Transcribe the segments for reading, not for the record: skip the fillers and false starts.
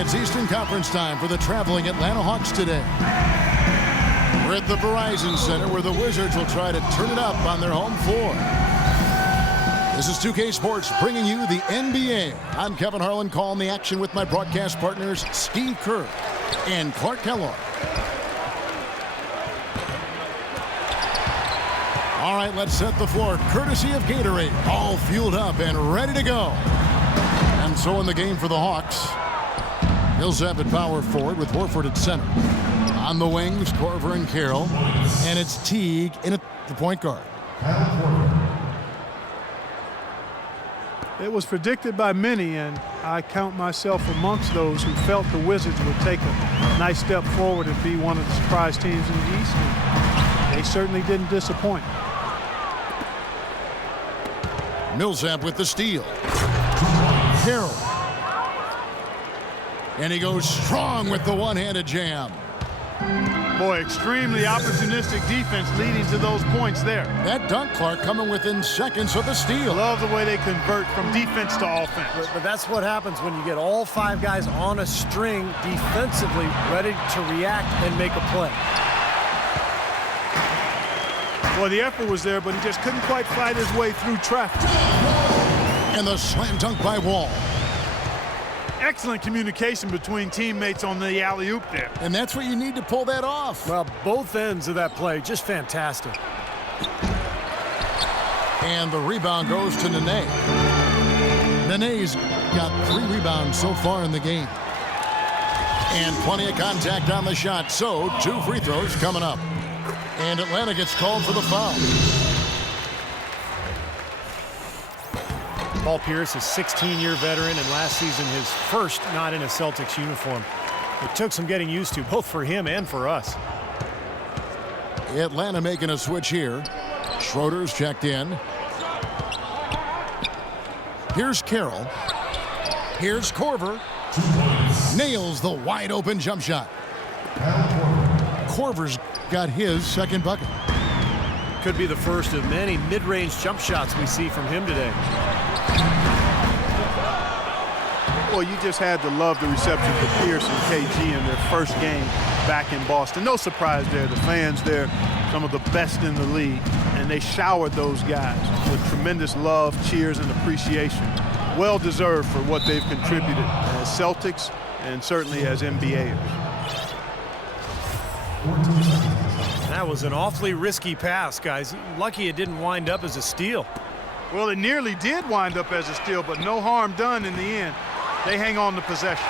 It's Eastern Conference time for the traveling Atlanta Hawks today. We're at the Verizon Center where the Wizards will try to turn it up on their home floor. This is 2K Sports bringing you the NBA. I'm Kevin Harlan calling the action with my broadcast partners Steve Kerr and Clark Kellogg. All right, let's set the floor courtesy of Gatorade. All fueled up and ready to go. And so in the game for the Hawks, Millsap at power forward with Horford at center. On the wings, Korver and Carroll. And it's Teague in at the point guard. It was predicted by many, and I count myself amongst those who felt the Wizards would take a nice step forward and be one of the surprise teams in the East. And they certainly didn't disappoint. Millsap with the steal. Carroll. And he goes strong with the one-handed jam. Boy, extremely opportunistic defense leading to those points there. That dunk, Clark, coming within seconds of the steal. Love the way they convert from defense to offense. But that's what happens when you get all five guys on a string defensively ready to react and make a play. Well, the effort was there, but he just couldn't quite fight his way through traffic. And the slam dunk by Wall. Excellent communication between teammates on the alley-oop there. And that's what you need to pull that off. Well, both ends of that play, just fantastic. And the rebound goes to Nene. Nene's got 3 rebounds so far in the game. And plenty of contact on the shot, so 2 free throws coming up. And Atlanta gets called for the foul. Paul Pierce, a 16-year veteran, and last season his first not in a Celtics uniform. It took some getting used to, both for him and for us. Atlanta making a switch here. Schroeder's checked in. Here's Carroll. Here's Korver. Nails the wide-open jump shot. Korver's got his second bucket. Could be the first of many mid-range jump shots we see from him today. Well, you just had to love the reception for Pierce and KG in their first game back in Boston. No surprise there. The fans there, some of the best in the league, and they showered those guys with tremendous love, cheers, and appreciation. Well deserved for what they've contributed as Celtics and certainly as NBAers. That was an awfully risky pass, guys. Lucky it didn't wind up as a steal. Well, it nearly did wind up as a steal, but no harm done in the end. They hang on to possession.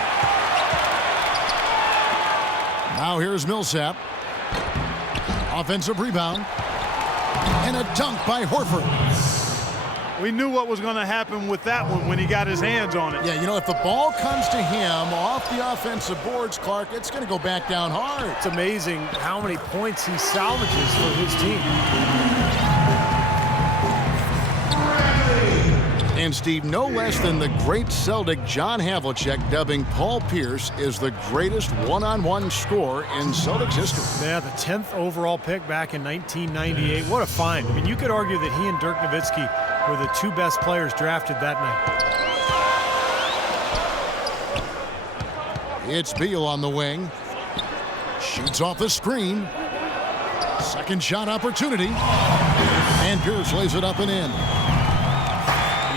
Now here's Millsap. Offensive rebound. And a dunk by Horford. We knew what was going to happen with that one when he got his hands on it. Yeah, you know, if the ball comes to him off the offensive boards, Clark, it's going to go back down hard. It's amazing how many points he salvages for his team. And, Steve, no less than the great Celtic John Havlicek dubbing Paul Pierce is the greatest one-on-one scorer in Celtics history. Yeah, the 10th overall pick back in 1998. What a find. I mean, you could argue that he and Dirk Nowitzki were the 2 best players drafted that night. It's Beal on the wing. Shoots off the screen. Second shot opportunity. And Pierce lays it up and in.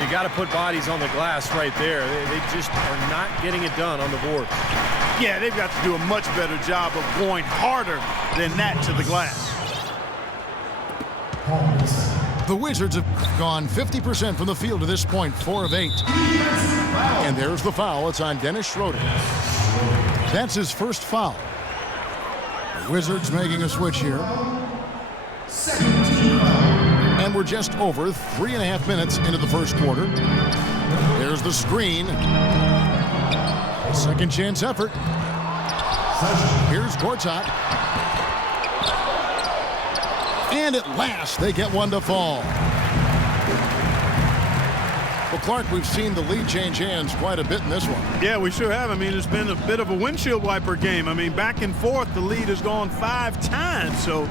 You got to put bodies on the glass right there. They just are not getting it done on the board. Yeah, they've got to do a much better job of going harder than that to the glass. The Wizards have gone 50% from the field to this point, 4 of 8. And there's the foul. It's on Dennis Schroeder. That's his first foul. The Wizards making a switch here. And we're just over 3.5 minutes into the first quarter. There's the screen. Second chance effort. Here's Gortat. And at last, they get one to fall. Well, Clark, we've seen the lead change hands quite a bit in this one. Yeah, we sure have. I mean, it's been a bit of a windshield wiper game. I mean, back and forth, the lead has gone 5 times, so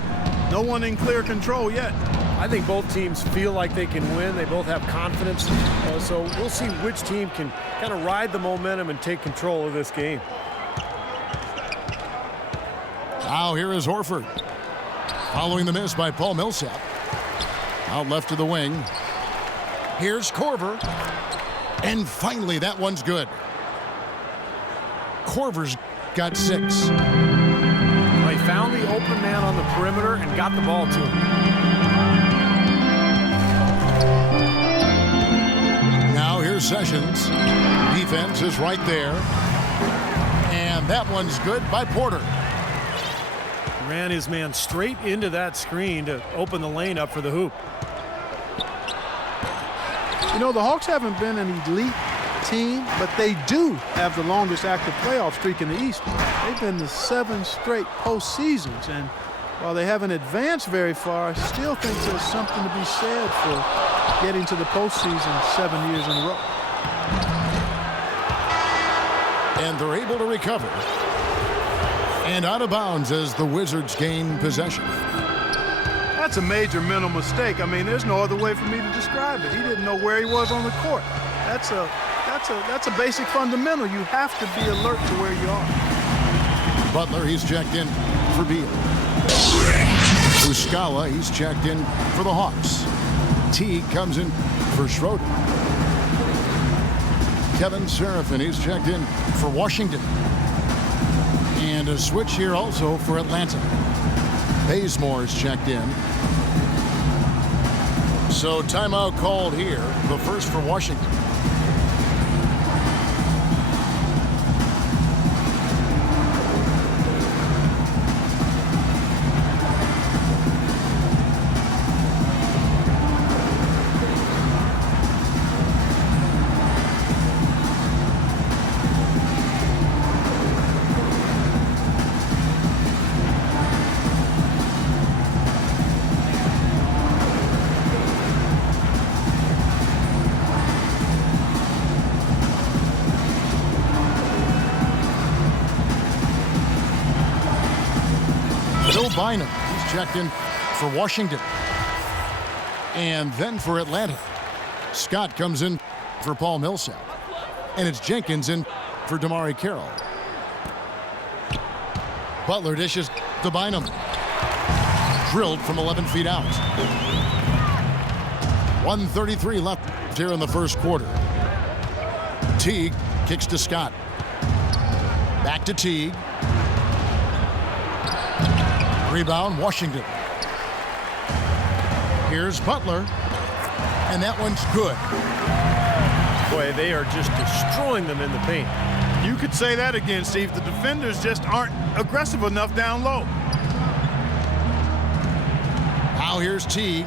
no one in clear control yet. I think both teams feel like they can win. They both have confidence. So we'll see which team can kind of ride the momentum and take control of this game. Now here is Horford. Following the miss by Paul Millsap. Out left to the wing. Here's Korver. And finally, that one's good. Korver's got 6. They found the open man on the perimeter and got the ball to him. Now here's Sessions. Defense is right there. And that one's good by Porter. Ran his man straight into that screen to open the lane up for the hoop. You know, the Hawks haven't been an elite team, but they do have the longest active playoff streak in the East. They've been to 7 straight postseasons, and while they haven't advanced very far, I still think there's something to be said for getting to the postseason 7 years in a row. And they're able to recover. And out of bounds as the Wizards gain possession. That's a major mental mistake. I mean, there's no other way for me to describe it. He didn't know where he was on the court. That's a basic fundamental. You have to be alert to where you are. Butler, he's checked in for Beal. Muscala, he's checked in for the Hawks. Teague comes in for Schroeder. Kevin Seraphin, he's checked in for Washington. And a switch here also for Atlanta. Bazemore's checked in. So timeout called here, the first for Washington. Bynum, he's checked in for Washington. And then for Atlanta, Scott comes in for Paul Millsap. And it's Jenkins in for DeMarre Carroll. Butler dishes to Bynum. Drilled from 11 feet out. 1:33 left here in the first quarter. Teague kicks to Scott. Back to Teague. Rebound, Washington. Here's Butler. And that one's good. Boy, they are just destroying them in the paint. You could say that again, Steve. The defenders just aren't aggressive enough down low. Now here's Teague.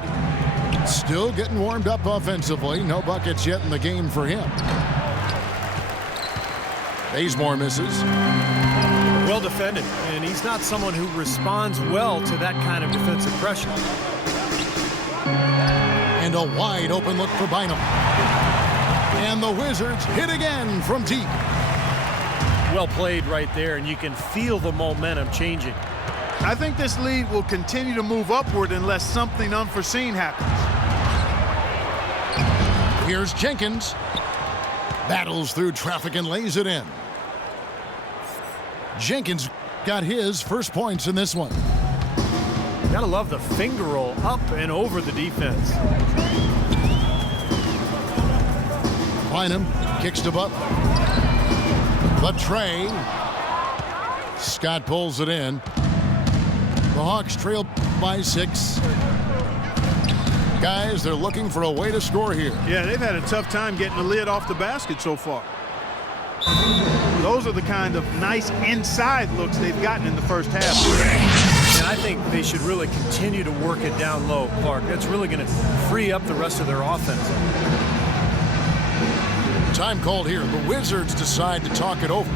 Still getting warmed up offensively. No buckets yet in the game for him. Bazemore misses. Well defended, and he's not someone who responds well to that kind of defensive pressure. And a wide open look for Bynum. And the Wizards hit again from deep. Well played right there, and you can feel the momentum changing. I think this lead will continue to move upward unless something unforeseen happens. Here's Jenkins. Battles through traffic and lays it in. Jenkins got his first points in this one. Gotta love the finger roll up and over the defense. Bynum kicks to Butler. The tray. Scott pulls it in. The Hawks trail by 6. Guys, they're looking for a way to score here. Yeah, they've had a tough time getting the lid off the basket so far. Those are the kind of nice inside looks they've gotten in the first half. And I think they should really continue to work it down low, Clark. That's really going to free up the rest of their offense. Time called here. The Wizards decide to talk it over.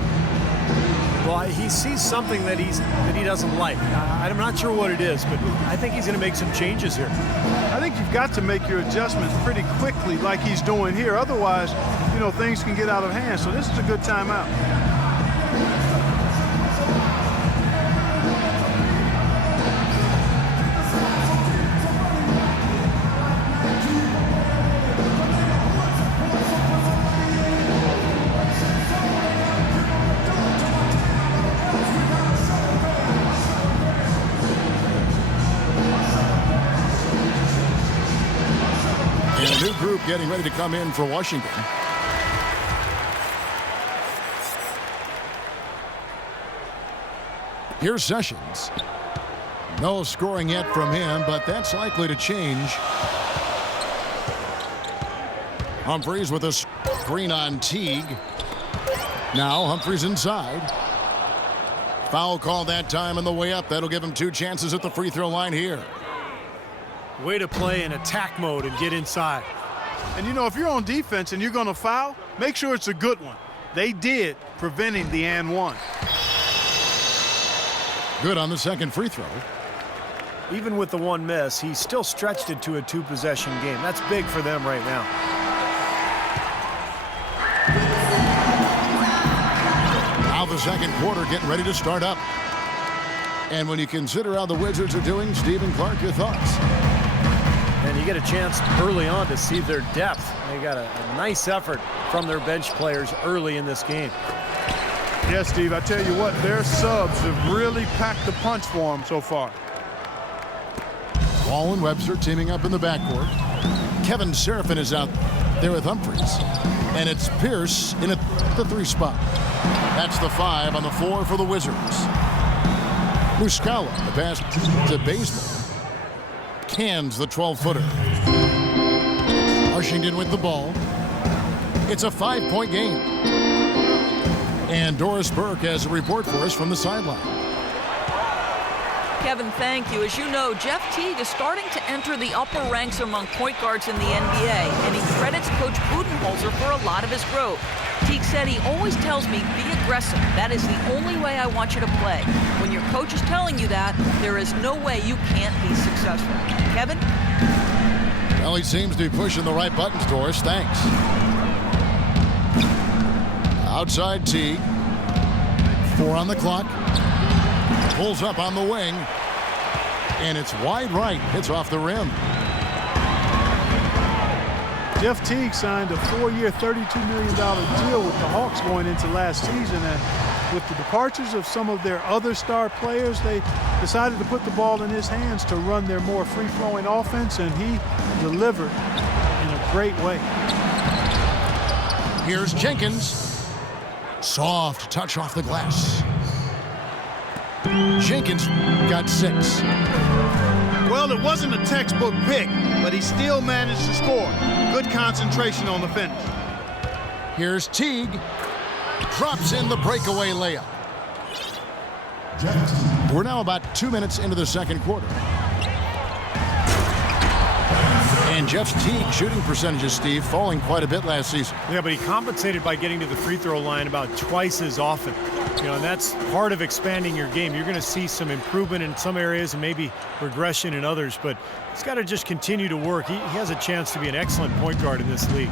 Well, he sees something that he doesn't like. I'm not sure what it is, but I think he's going to make some changes here. I think you've got to make your adjustments pretty quickly like he's doing here. Otherwise, you know, things can get out of hand. So this is a good timeout. Group getting ready to come in for Washington. Here's Sessions. No scoring yet from him, but that's likely to change. Humphries with a screen on Teague. Now Humphries inside. Foul call that time on the way up. That'll give him 2 chances at the free throw line here. Way to play in attack mode and get inside. And, you know, if you're on defense and you're going to foul, make sure it's a good one. They did, preventing the and one. Good on the second free throw. Even with the one miss, he still stretched it to a 2-possession game. That's big for them right now. Now the second quarter getting ready to start up. And when you consider how the Wizards are doing, Stephen Clark, your thoughts? And you get a chance early on to see their depth. They got a nice effort from their bench players early in this game. Yes, Steve, I tell you what, their subs have really packed the punch for them so far. Wall and Webster teaming up in the backcourt. Kevin Seraphin is out there with Humphries. And it's Pierce in at the 3 spot. That's the 5 on the 4 for the Wizards. Muscala, the pass to Bazemore. Cans the 12-footer. Washington with the ball. It's a 5-point game. And Doris Burke has a report for us from the sideline. Kevin, thank you. As you know, Jeff Teague is starting to enter the upper ranks among point guards in the NBA, and he credits Coach Budenholzer for a lot of his growth. Teague said he always tells me, be aggressive. That is the only way I want you to play. When your coach is telling you that, there is no way you can't be successful. Kevin? Well, he seems to be pushing the right buttons, Doris. Thanks. Outside Teague. 4 on the clock. Pulls up on the wing. And it's wide right. Hits off the rim. Jeff Teague signed a 4-year, $32 million deal with the Hawks going into last season. And with the departures of some of their other star players, they decided to put the ball in his hands to run their more free-flowing offense, and he delivered in a great way. Here's Jenkins. Soft touch off the glass. Jenkins got 6. Well, it wasn't a textbook pick, but he still managed to score. Good concentration on the finish. Here's Teague. Drops in the breakaway layup. We're now about 2 minutes into the second quarter. And Jeff Teague shooting percentages, Steve, falling quite a bit last season. Yeah, but he compensated by getting to the free throw line about twice as often. You know, and that's part of expanding your game. You're going to see some improvement in some areas and maybe regression in others, but he's got to just continue to work. He has a chance to be an excellent point guard in this league.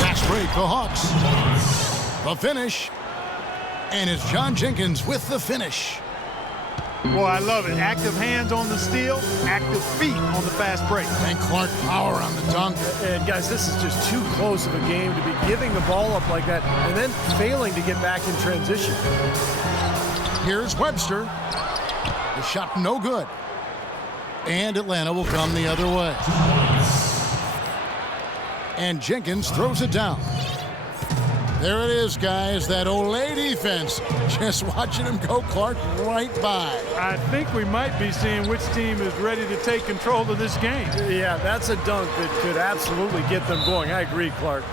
Fast break, the Hawks. The finish. And it's John Jenkins with the finish. Boy, I love it. Active hands on the steal, active feet on the fast break. And Clark power on the dunk. And guys, this is just too close of a game to be giving the ball up like that and then failing to get back in transition. Here's Webster. The shot no good. And Atlanta will come the other way. And Jenkins throws it down. There it is, guys, that Olay defense. Just watching him go, Clark, right by. I think we might be seeing which team is ready to take control of this game. Yeah, that's a dunk that could absolutely get them going. I agree, Clark.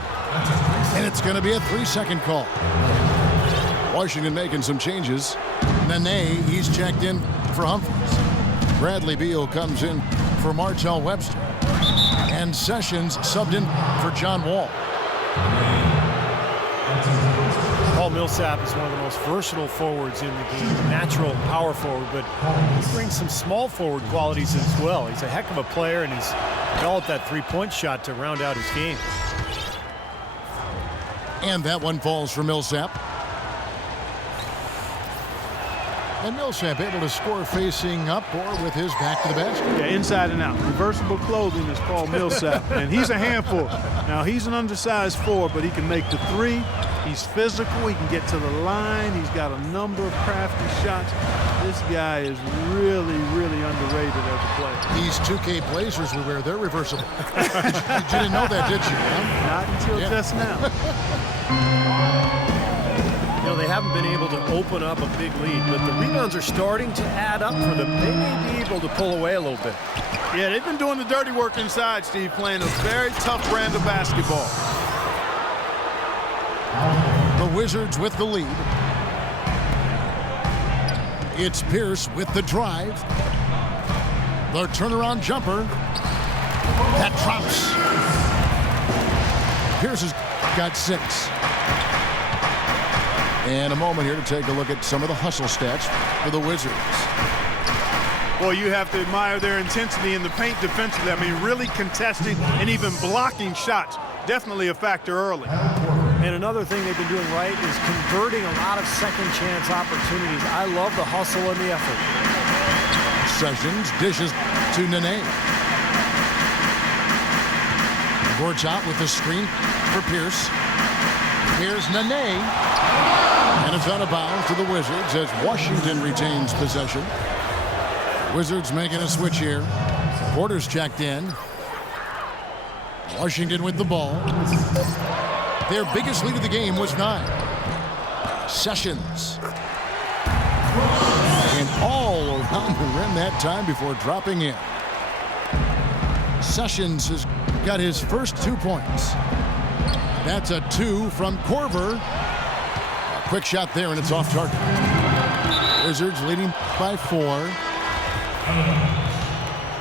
And it's going to be a 3-second call. Washington making some changes. Nene, he's checked in for Humphries. Bradley Beal comes in for Martell Webster. And Sessions subbed in for John Wall. Paul Millsap is one of the most versatile forwards in the game, natural power forward, but he brings some small forward qualities as well. He's a heck of a player, and he's developed that three-point shot to round out his game. And that one falls for Millsap. And Millsap able to score facing up or with his back to the basket. Yeah, inside and out. Reversible clothing is Paul Millsap, and he's a handful. Now, he's an undersized forward, but he can make the three. He's physical. He can get to the line. He's got a number of crafty shots. This guy is really, really underrated as a player. These 2K Blazers we wear, they're reversible. You didn't know that, did you? Huh? Not until just now. You know, they haven't been able to open up a big lead, but the rebounds are starting to add up for them. They may be able to pull away a little bit. Yeah, they've been doing the dirty work inside, Steve, playing a very tough brand of basketball. The Wizards with the lead. It's Pierce with the drive. The turnaround jumper. That drops. Pierce has got 6. And a moment here to take a look at some of the hustle stats for the Wizards. Boy, you have to admire their intensity in the paint defensively. I mean, really contesting and even blocking shots. Definitely a factor early. And another thing they've been doing right is converting a lot of second chance opportunities. I love the hustle and the effort. Sessions dishes to Nene. Gortat with the screen for Pierce. Here's Nene. And it's out of bounds to the Wizards as Washington retains possession. Wizards making a switch here. Porter's checked in. Washington with the ball. Their biggest lead of the game was 9. Sessions. And all around the rim that time before dropping in. Sessions has got his first 2 points. That's a 2 from Korver. A quick shot there, and it's off target. Wizards leading by 4.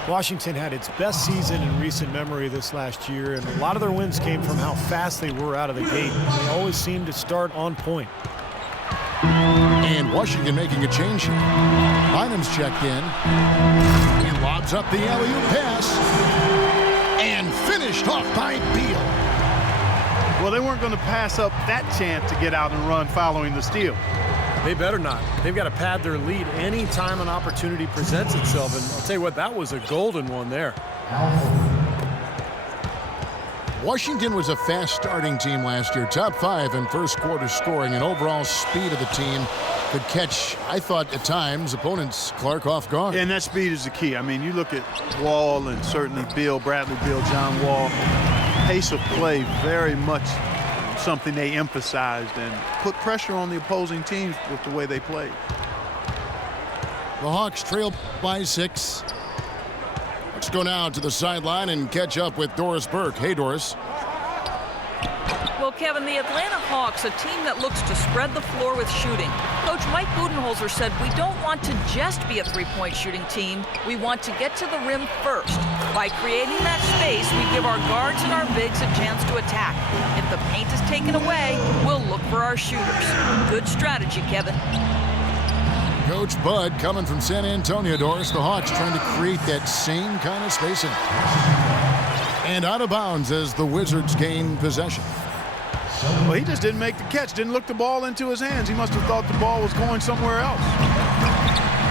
Washington had its best season in recent memory this last year, and a lot of their wins came from how fast they were out of the gate. They always seemed to start on point. And Washington making a change here. Bynum's checked in. He lobs up the alley-oop pass. And finished off by Beal. Well, they weren't going to pass up that chance to get out and run following the steal. They better not. They've got to pad their lead anytime an opportunity presents itself. And I'll tell you what, that was a golden one there. Washington was a fast starting team last year. Top 5 in first quarter scoring, and overall speed of the team could catch, I thought at times, opponents Clark off guard. And that speed is the key. I mean, you look at Wall and certainly Bill, Bradley Beal, John Wall. Pace of play very much something they emphasized and put pressure on the opposing teams with the way they played. The Hawks trail by 6. Let's go now to the sideline and catch up with Doris Burke. Hey, Doris. Well, Kevin, the Atlanta Hawks, a team that looks to spread the floor with shooting. Coach Mike Budenholzer said, we don't want to just be a three-point shooting team. We want to get to the rim first. By creating that space, we give our guards and our bigs a chance to attack. If the paint is taken away, we'll look for our shooters. Good strategy, Kevin. Coach Bud coming from San Antonio, Doris. The Hawks trying to create that same kind of spacing. And out of bounds as the Wizards gain possession. Well, he just didn't make the catch, didn't look the ball into his hands. He must have thought the ball was going somewhere else.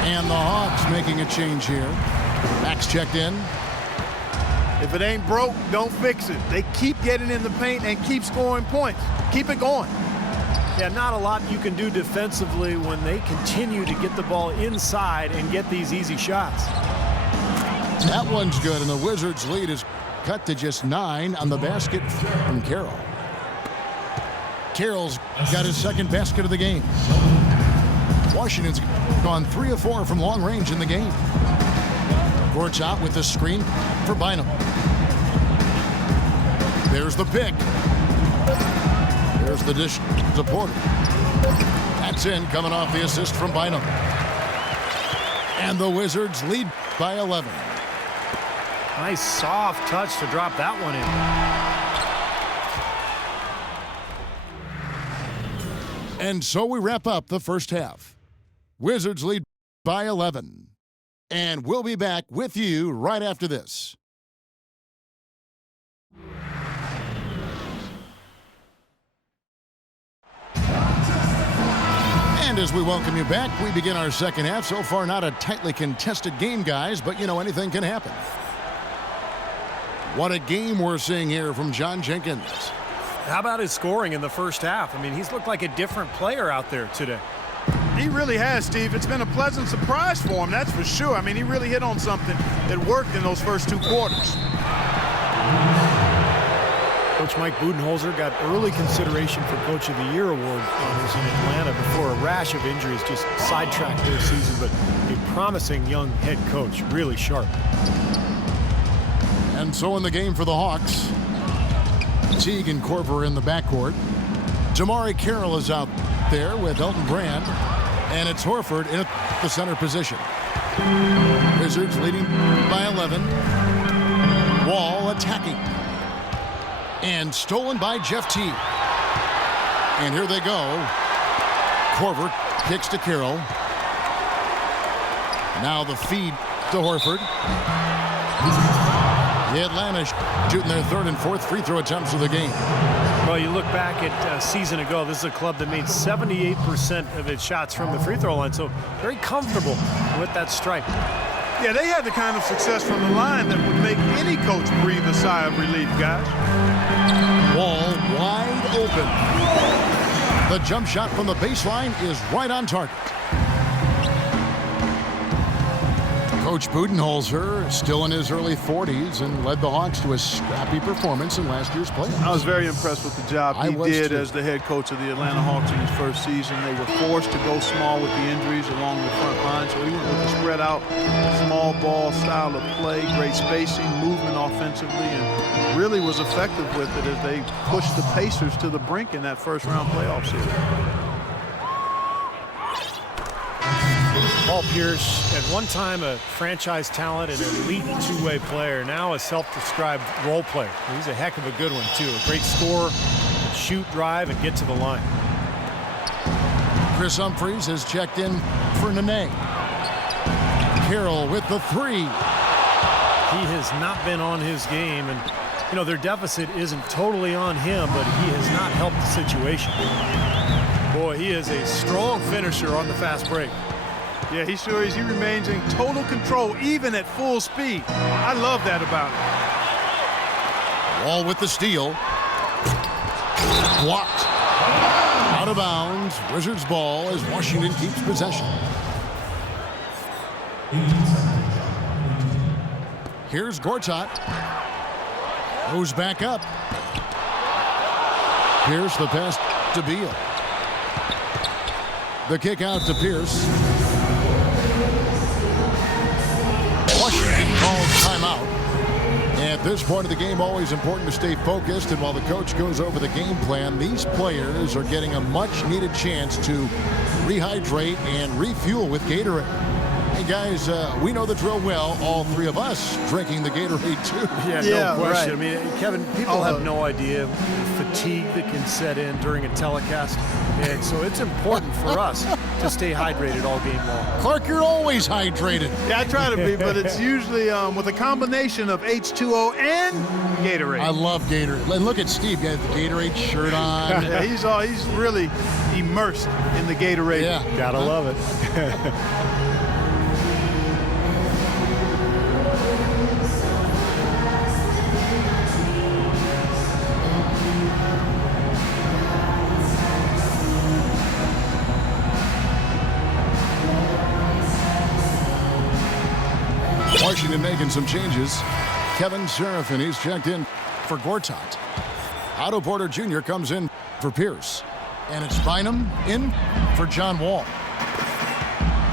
And the Hawks making a change here. Max checked in. If it ain't broke, don't fix it. They keep getting in the paint and keep scoring points. Keep it going. Yeah, not a lot you can do defensively when they continue to get the ball inside and get these easy shots. That one's good, and the Wizards' lead is cut to just 9 on the basket from Carroll. Carroll's got his second basket of the game. Washington's gone 3 of 4 from long range in the game. Gortat with the screen for Bynum. There's the pick. There's the dish to Porter. That's in, coming off the assist from Bynum. And the Wizards lead by 11. Nice soft touch to drop that one in. And so we wrap up the first half. Wizards lead by 11. And we'll be back with you right after this. And as we welcome you back, we begin our second half. So far, not a tightly contested game, guys, but you know, anything can happen. What a game we're seeing here from John Jenkins. How about his scoring in the first half? I mean, he's looked like a different player out there today. He really has, Steve. It's been a pleasant surprise for him, that's for sure. I mean, he really hit on something that worked in those first 2 quarters. Coach Mike Budenholzer got early consideration for Coach of the Year award honors in Atlanta before a rash of injuries just sidetracked their season, but a promising young head coach, really sharp. And so in the game for the Hawks, Teague and Korver in the backcourt. Jamari Carroll is out there with Elton Brand, and it's Horford in the center position. Wizards leading by 11. Wall attacking. And stolen by Jeff Teague. And here they go. Korver kicks to Carroll. Now the feed to Horford. The Atlanta shooting their 3rd and 4th free throw attempts of the game. Well, you look back at a season ago, this is a club that made 78% of its shots from the free throw line, so very comfortable with that strike. Yeah, they had the kind of success from the line that would make any coach breathe a sigh of relief, guys. Wall wide open. The jump shot from the baseline is right on target. Coach Budenholzer still in his early 40s and led the Hawks to a scrappy performance in last year's playoffs. I was very impressed with the job he did as the head coach of the Atlanta Hawks in his first season. They were forced to go small with the injuries along the front line, so he went with a spread out, small ball style of play, great spacing, movement offensively, and really was effective with it as they pushed the Pacers to the brink in that first round playoff series. Paul Pierce, at one time a franchise talent and an elite two-way player, now a self-described role player. He's a heck of a good one, too. A great scorer, shoot, drive, and get to the line. Chris Humphries has checked in for Nene. Carroll with the 3. He has not been on his game, and, you know, their deficit isn't totally on him, but he has not helped the situation. Boy, he is a strong finisher on the fast break. Yeah, he sure is. He remains in total control, even at full speed. I love that about him. Wall with the steal. Blocked. Out of bounds. Wizards ball as Washington keeps possession. Here's Gortat. Goes back up. Pierce the pass to Beal. The kick out to Pierce. Washington calls timeout. At this point of the game, always important to stay focused, and while the coach goes over the game plan, these players are getting a much-needed chance to rehydrate and refuel with Gatorade. Hey, guys, we know the drill well, all 3 of us drinking the Gatorade, too. Yeah, no question. Right. I mean, Kevin, people have no idea fatigue that can set in during a telecast, and so it's important for us to stay hydrated all game long. Clark, you're always hydrated. Yeah, I try to be, but it's usually with a combination of H2O and Gatorade. I love Gatorade. And look at Steve, got the Gatorade shirt on. Yeah, he's really immersed in the Gatorade. Yeah, gotta love it. Washington making some changes. Kevin Serafin, he's checked in for Gortat. Otto Porter Jr. comes in for Pierce. And it's Bynum in for John Wall.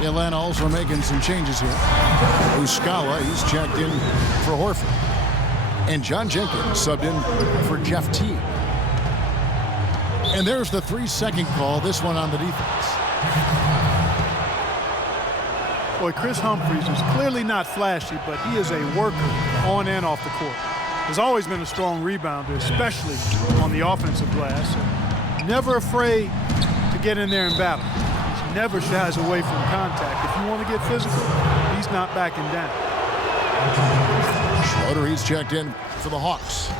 Atlanta also making some changes here. Muscala, he's checked in for Horford. And John Jenkins subbed in for Jeff Teague. And there's the 3-second call, this one on the defense. Boy, Chris Humphries is clearly not flashy, but he is a worker on and off the court. Has always been a strong rebounder, especially on the offensive glass. Never afraid to get in there and battle. He never shies away from contact. If you want to get physical, he's not backing down. Schroeder, he's checked in for the Hawks.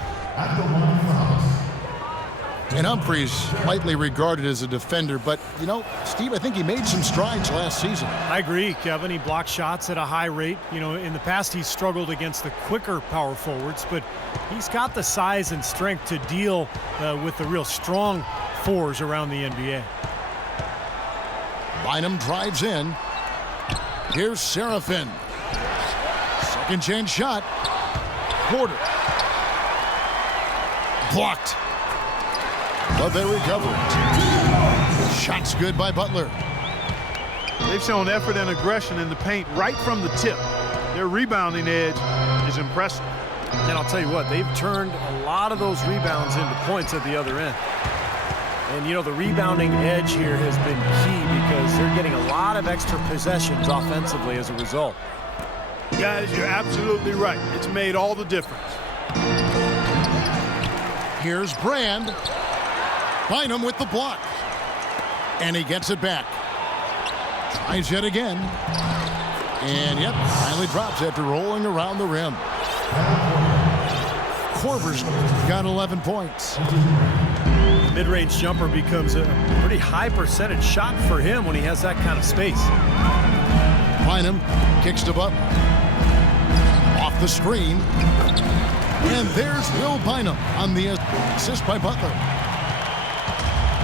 And Humphries, lightly regarded as a defender, but, you know, Steve, I think he made some strides last season. I agree, Kevin. He blocked shots at a high rate. You know, in the past he's struggled against the quicker power forwards, but he's got the size and strength to deal with the real strong fours around the NBA. Bynum drives in. Here's Seraphin. Second chance shot. Porter. Blocked. But they recover it. Shot's good by Butler. They've shown effort and aggression in the paint right from the tip. Their rebounding edge is impressive. And I'll tell you what, they've turned a lot of those rebounds into points at the other end. And, you know, the rebounding edge here has been key because they're getting a lot of extra possessions offensively as a result. Guys, you're absolutely right. It's made all the difference. Here's Brand. Bynum with the block. And he gets it back. Tries yet again. And, yep, finally drops after rolling around the rim. Korver's got 11 points. Mid-range jumper becomes a pretty high percentage shot for him when he has that kind of space. Bynum kicks to Butler. Off the screen. And there's Will Bynum on the assist by Butler.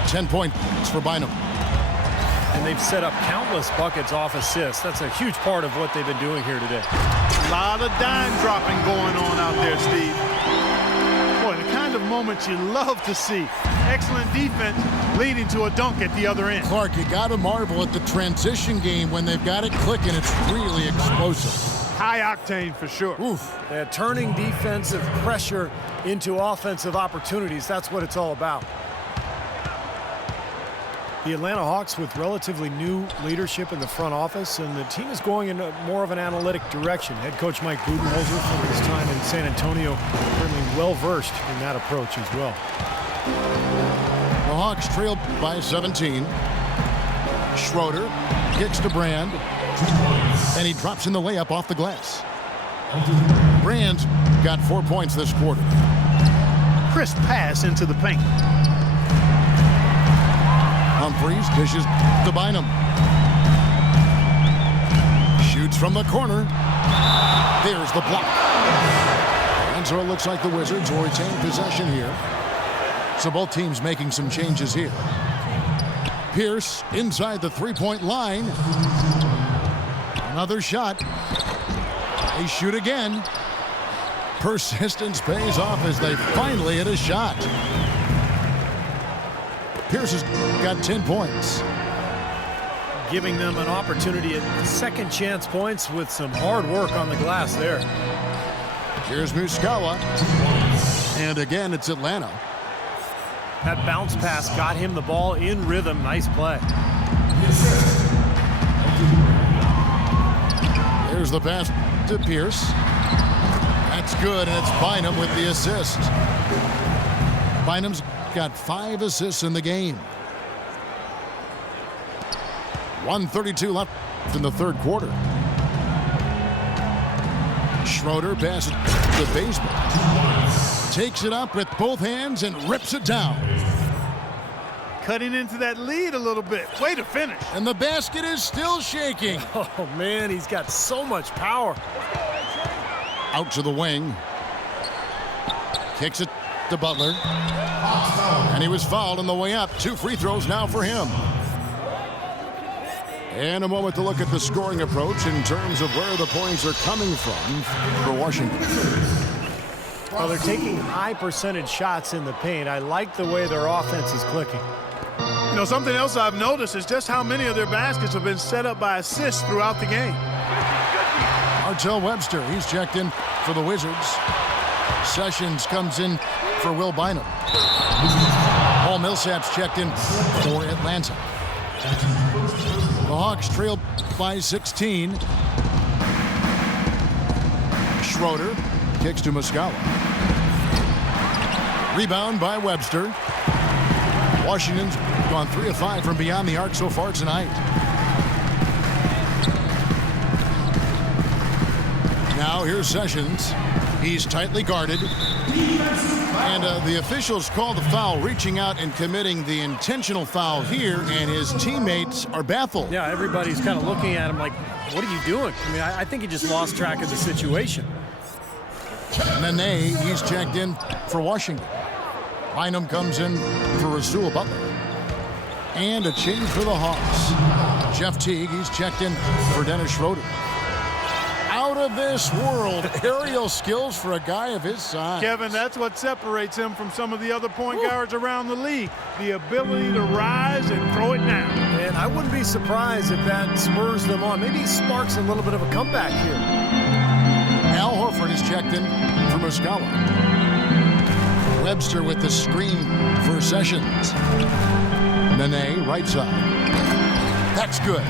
10 points for Bynum. And they've set up countless buckets off assists. That's a huge part of what they've been doing here today. A lot of dime dropping going on out there, Steve. Boy, the kind of moments you love to see. Excellent defense leading to a dunk at the other end. Clark, you got to marvel at the transition game when they've got it clicking. It's really explosive. High octane for sure. Oof. Turning defensive pressure into offensive opportunities. That's what it's all about. The Atlanta Hawks with relatively new leadership in the front office, and the team is going in more of an analytic direction. Head coach Mike Budenholzer, from his time in San Antonio, certainly well-versed in that approach as well. The Hawks trail by 17. Schroeder kicks to Brand, and he drops in the layup off the glass. Brand's got 4 points this quarter. Crisp pass into the paint. Humphries dishes to Bynum. Shoots from the corner. There's the block. And so it looks like the Wizards will retain possession here. So both teams making some changes here. Pierce inside the three-point line. Another shot. They shoot again. Persistence pays off as they finally hit a shot. Pierce has got 10 points. Giving them an opportunity at second chance points with some hard work on the glass there. Here's Muscala. And again, it's Atlanta. That bounce pass got him the ball in rhythm. Nice play. There's the pass to Pierce. That's good, and it's Bynum with the assist. Bynum's got 5 assists in the game. 1:32 left in the third quarter. Schroeder passes to Bazemore. Takes it up with both hands and rips it down. Cutting into that lead a little bit. Way to finish. And the basket is still shaking. Oh, man, he's got so much power. Out to the wing. Kicks it to Butler. And he was fouled on the way up. 2 free throws now for him. And a moment to look at the scoring approach in terms of where the points are coming from for Washington. Well, they're taking high percentage shots in the paint. I like the way their offense is clicking. You know, something else I've noticed is just how many of their baskets have been set up by assists throughout the game. Martell Webster, he's checked in for the Wizards. Sessions comes in for Will Bynum. Paul Millsap's checked in for Atlanta. The Hawks trail by 16. Schroeder kicks to Muscala. Rebound by Webster. Washington's gone 3 of 5 from beyond the arc so far tonight. Now here's Sessions. He's tightly guarded. And the officials call the foul, reaching out and committing the intentional foul here, and his teammates are baffled. Yeah, everybody's kind of looking at him like, what are you doing? I mean, I think he just lost track of the situation. Nene, he's checked in for Washington. Bynum comes in for Rasul Butler. And a change for the Hawks. Jeff Teague, he's checked in for Dennis Schroeder. Out of this world aerial skills for a guy of his size. Kevin, that's what separates him from some of the other point guards around the league. The ability to rise and throw it down. And I wouldn't be surprised if that spurs them on. Maybe sparks a little bit of a comeback here. Al Horford is checked in for Muscala. Webster with the screen for Sessions. Nene, right side. That's good.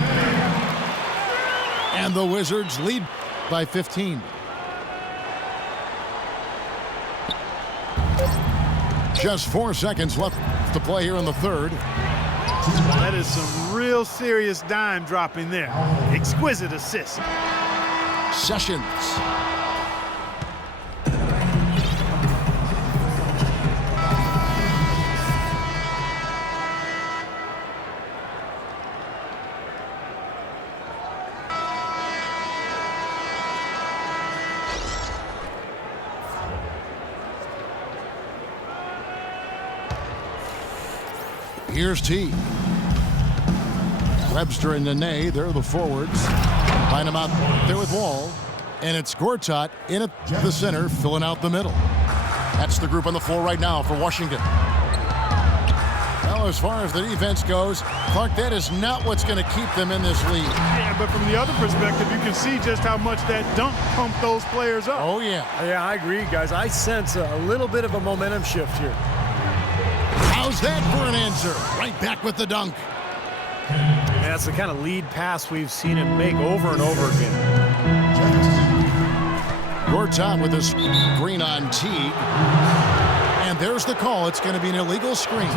And the Wizards lead by 15. Just 4 seconds left to play here in the third. That is some real serious dime dropping there. Exquisite assist. Sessions. Here's T. Webster and Nene, they're the forwards. Line them out there with Wall. And it's Gortat in at the center, filling out the middle. That's the group on the floor right now for Washington. Well, as far as the defense goes, Clark, that is not what's going to keep them in this league. Yeah, but from the other perspective, you can see just how much that dunk pumped those players up. Oh, yeah. Yeah, I agree, guys. I sense a little bit of a momentum shift here. How's that for an answer? Right back with the dunk. And that's the kind of lead pass we've seen him make over and over again. Gortat with a screen on Teague. And there's the call. It's going to be an illegal screen.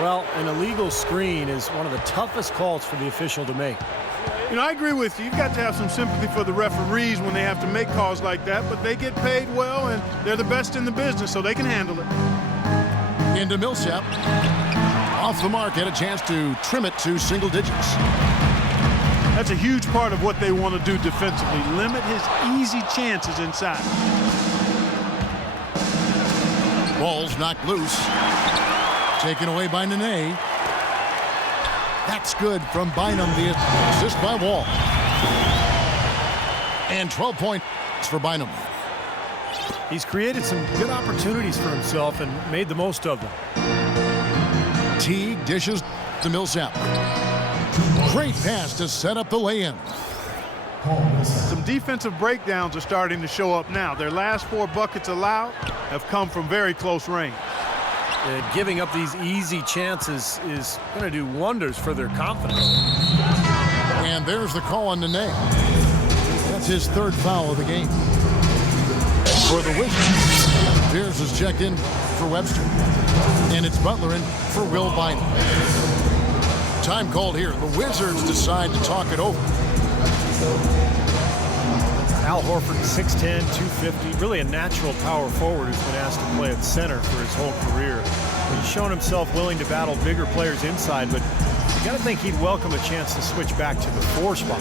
Well, an illegal screen is one of the toughest calls for the official to make. You know, I agree with you. You've got to have some sympathy for the referees when they have to make calls like that, but they get paid well, and they're the best in the business, so they can handle it. Into Millsap. Off the mark, had a chance to trim it to single digits. That's a huge part of what they want to do defensively. Limit his easy chances inside. Ball's knocked loose. Taken away by Nene. That's good from Bynum. The assist by Wall. And 12 points for Bynum. He's created some good opportunities for himself and made the most of them. Teague dishes to Millsap. Great pass to set up the lay-in. Some defensive breakdowns are starting to show up now. Their last 4 buckets allowed have come from very close range. Giving up these easy chances is going to do wonders for their confidence. And there's the call on Nene. That's his 3rd foul of the game. For the Wizards, Pierce is checked in for Webster. And it's Butler in for Will Bynum. Time called here. The Wizards decide to talk it over. Al Horford, 6'10", 250, really a natural power forward who's been asked to play at center for his whole career. He's shown himself willing to battle bigger players inside, but you got to think he'd welcome a chance to switch back to the 4 spot.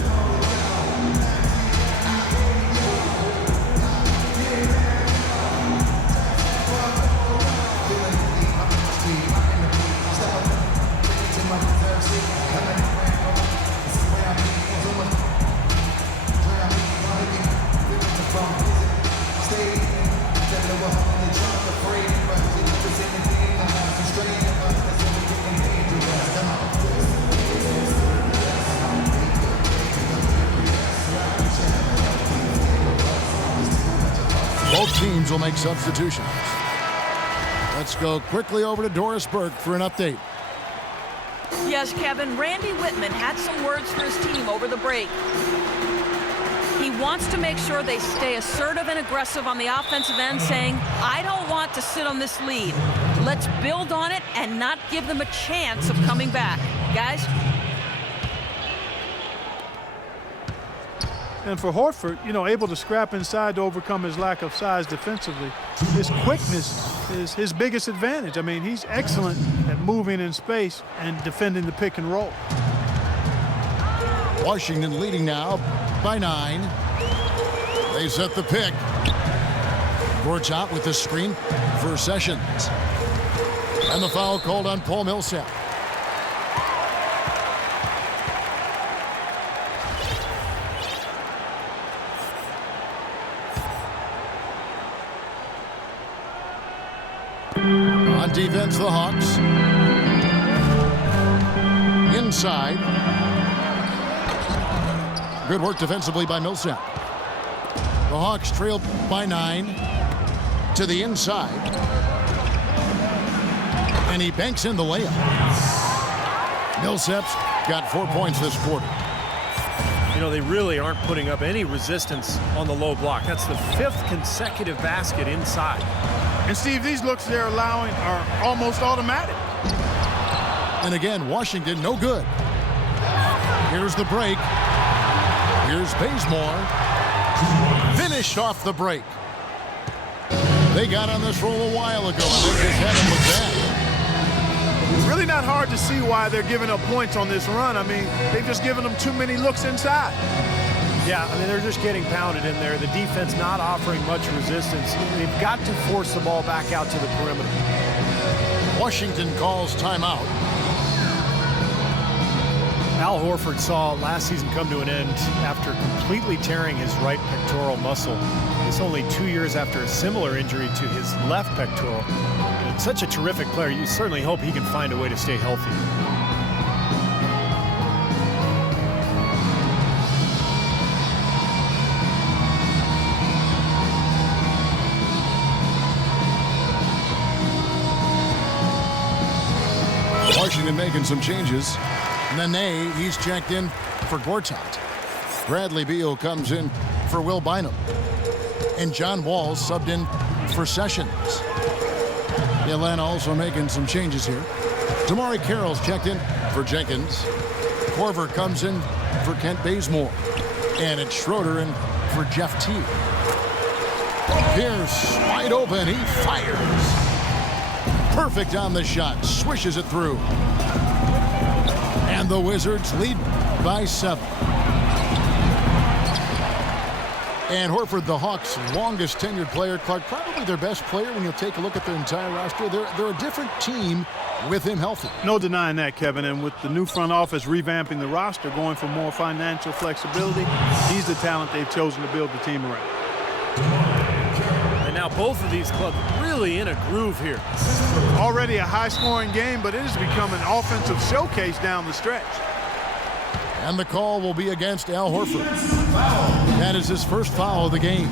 Both teams will make substitutions. Let's go quickly over to Doris Burke for an update. Yes, Kevin, Randy Whitman had some words for his team over the break. He wants to make sure they stay assertive and aggressive on the offensive end, saying, I don't want to sit on this lead. Let's build on it and not give them a chance of coming back. Guys? And for Horford, able to scrap inside to overcome his lack of size defensively, his quickness is his biggest advantage. I mean, he's excellent at moving in space and defending the pick and roll. Washington leading now by 9. They set the pick. Gortat with the screen for Sessions. And the foul called on Paul Millsap. On defense, the Hawks. Inside. Good work defensively by Millsap. The Hawks trailed by 9 to the inside. And he banks in the layup. Millsap's got 4 points this quarter. They really aren't putting up any resistance on the low block. That's the 5th consecutive basket inside. And Steve, these looks they're allowing are almost automatic. And again, Washington no good. Here's the break. Here's Bazemore. Finished off the break. They got on this roll a while ago. They just haven't looked back. It's really not hard to see why they're giving up points on this run. I mean, they've just given them too many looks inside. Yeah, I mean, they're just getting pounded in there. The defense not offering much resistance. They've got to force the ball back out to the perimeter. Washington calls timeout. Al Horford saw last season come to an end after completely tearing his right pectoral muscle. This only 2 years after a similar injury to his left pectoral. And such a terrific player. You certainly hope he can find a way to stay healthy. Washington making some changes. Nene, he's checked in for Gortat. Bradley Beal comes in for Will Bynum. And John Wall subbed in for Sessions. Atlanta also making some changes here. Damari Carroll's checked in for Jenkins. Korver comes in for Kent Bazemore. And it's Schroeder in for Jeff Teague. Pierce wide open, he fires. Perfect on the shot, swishes it through. And the Wizards lead by 7. And Horford, the Hawks' longest tenured player, Clark, probably their best player when you take a look at their entire roster. They're a different team with him healthy. No denying that, Kevin. And with the new front office revamping the roster, going for more financial flexibility, he's the talent they've chosen to build the team around. And now both of these clubs really in a groove here. Already a high-scoring game, but it has become an offensive showcase down the stretch. And the call will be against Al Horford. That is his first foul of the game.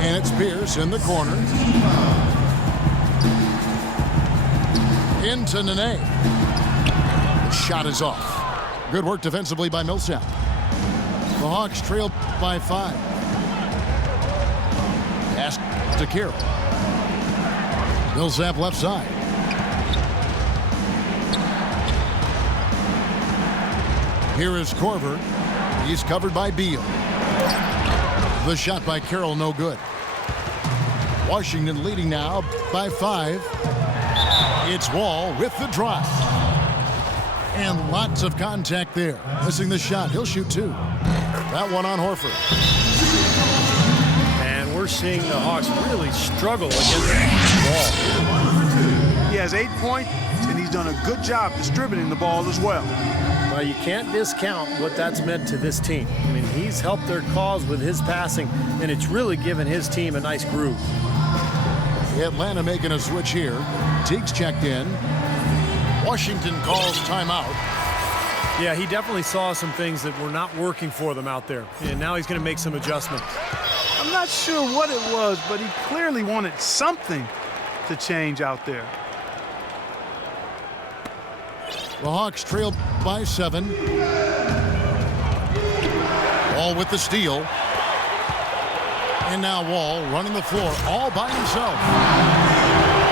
And it's Pierce in the corner. Into Nene. The shot is off. Good work defensively by Millsap. The Hawks trailed by 5. Pass to Carroll. Millsap left side. Here is Korver. He's covered by Beal. The shot by Carroll, no good. Washington leading now by 5. It's Wall with the drive. And lots of contact there. Missing the shot. He'll shoot 2. That one on Horford. And we're seeing the Hawks really struggle against the ball. He has 8 points, and he's done a good job distributing the ball as well. Well, you can't discount what that's meant to this team. I mean, he's helped their cause with his passing, and it's really given his team a nice groove. Atlanta making a switch here. Teague's checked in. Washington calls timeout. Yeah, he definitely saw some things that were not working for them out there, and now he's going to make some adjustments. I'm not sure what it was, but he clearly wanted something to change out there. The Hawks trail by 7. Ball with the steal. And now Wall running the floor all by himself.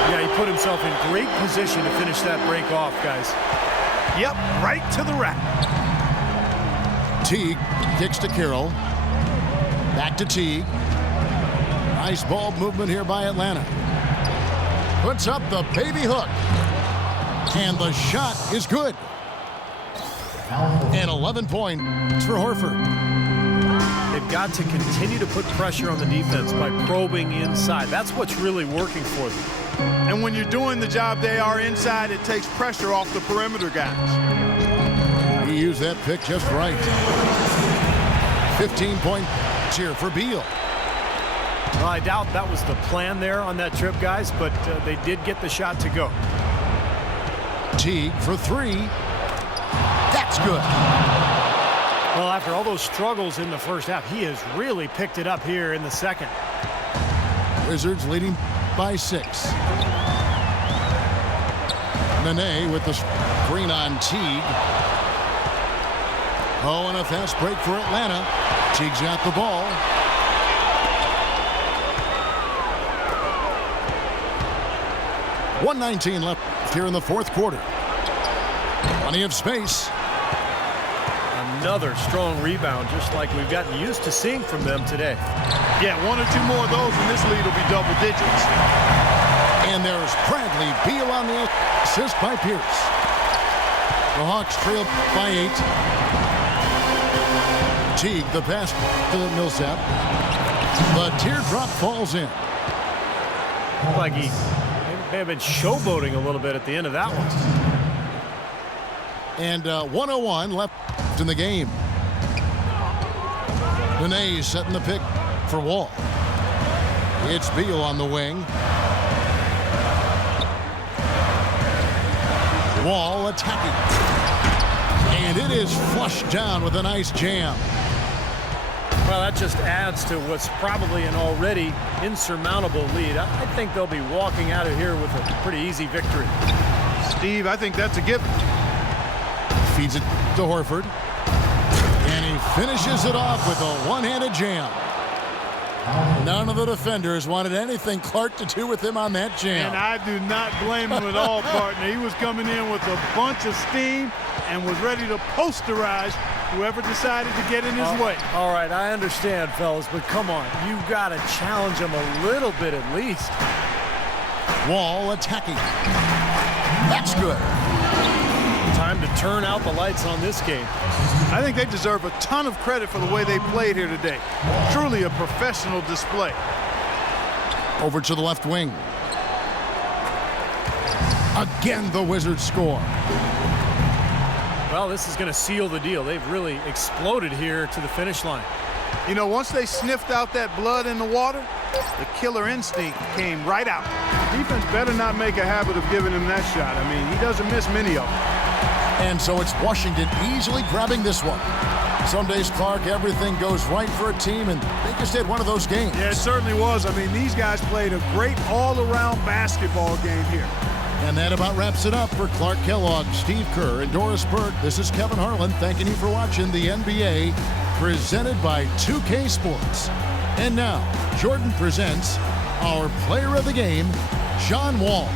Yeah, he put himself in great position to finish that break off, guys. Yep, right to the rack. Teague kicks to Carroll. Back to Teague. Nice ball movement here by Atlanta. Puts up the baby hook. And the shot is good. And 11 points for Horford. They've got to continue to put pressure on the defense by probing inside. That's what's really working for them. And when you're doing the job they are inside, it takes pressure off the perimeter guys. He used that pick just right. 15 points here for Beal. Well, I doubt that was the plan there on that trip, guys, but they did get the shot to go. Teague for three. That's good. Well, after all those struggles in the first half, he has really picked it up here in the second. Wizards leading by 6. Nene with the screen on Teague. Oh, and a fast break for Atlanta. Teague's got the ball. .119 left here in the fourth quarter. Plenty of space. Another strong rebound, just like we've gotten used to seeing from them today. Yeah, 1 or 2 more of those and this lead will be double digits. And there's Bradley Beal on the assist by Pierce. The Hawks trail by 8. Teague, the pass to Millsap. The teardrop falls in. Like he may have been showboating a little bit at the end of that one. And 101 left in the game. Nene setting the pick for Wall. It's Beal on the wing. Wall attacking. And it is flushed down with a nice jam. Well, that just adds to what's probably an already insurmountable lead. I think they'll be walking out of here with a pretty easy victory. Steve, I think that's a given. Feeds it to Horford. And he finishes it off with a one-handed jam. None of the defenders wanted anything Clark to do with him on that jam. And I do not blame him at all, partner. He was coming in with a bunch of steam and was ready to posterize whoever decided to get in his way. All right, I understand, fellas, but come on. You've got to challenge him a little bit at least. Wall attacking. That's good. Time to turn out the lights on this game. I think they deserve a ton of credit for the way they played here today. Truly a professional display. Over to the left wing. Again, the Wizards score. Well, this is going to seal the deal. They've really exploded here to the finish line. You know, once they sniffed out that blood in the water, the killer instinct came right out. The defense better not make a habit of giving him that shot. I mean, he doesn't miss many of them. And so it's Washington easily grabbing this one. Some days, Clark, everything goes right for a team, and they just had one of those games. Yeah, it certainly was. I mean, these guys played a great all-around basketball game here. And that about wraps it up for Clark Kellogg, Steve Kerr, and Doris Burke. This is Kevin Harlan thanking you for watching the NBA, presented by 2K Sports. And now, Jordan presents our player of the game, John Wall.